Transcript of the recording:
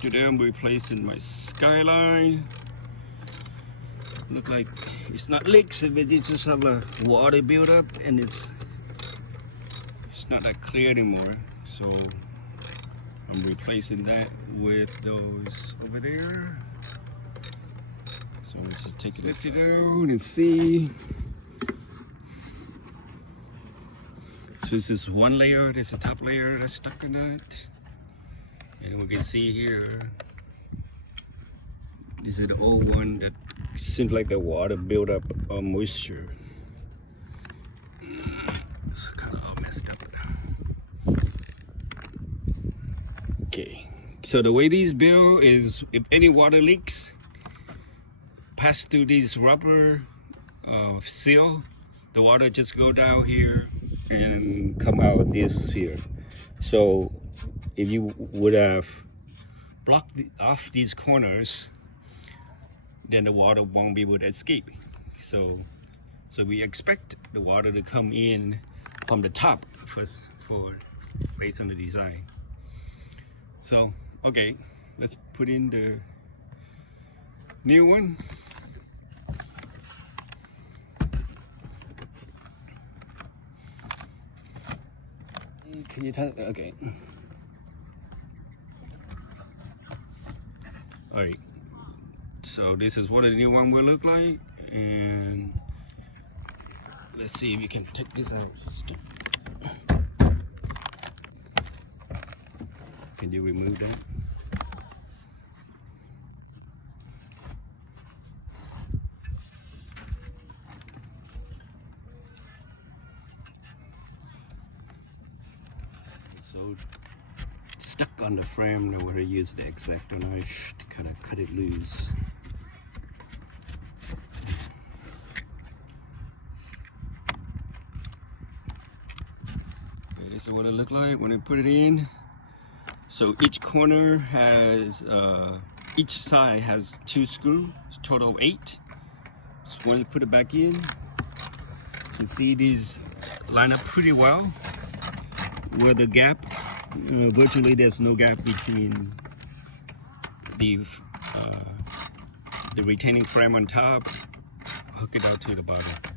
Today I'm replacing my Skylight. Look like it's not leaks, but it just have a water buildup and it's not that clear anymore. So I'm replacing that with those over there. So let's just take it, lift it down and see. So this is one layer, this is a top layer that's stuck in that. And we can see here, this is the old one that seems like the water build up moisture. It's kind of all messed up. Okay, so the way these build is if any water leaks, pass through these rubber seal, the water just go down here and come out this here. So if you would have blocked off these corners, then the water won't be able to escape. So we expect the water to come in from the top first, based on the design. So okay, let's put in the new one. Can you turn it? Okay. All right. So this is what a new one will look like, and let's see if you can take this out. Can you remove that? So stuck on the frame, now we're gonna use the X-Acto knife to kind of cut it loose. Okay, this is what it look like when I put it in. So each corner has, each side has 2 screws, total 8. So when you put it back in, you can see these line up pretty well. Where the gap, virtually there's no gap between the retaining frame on top, hook it out to the bottom.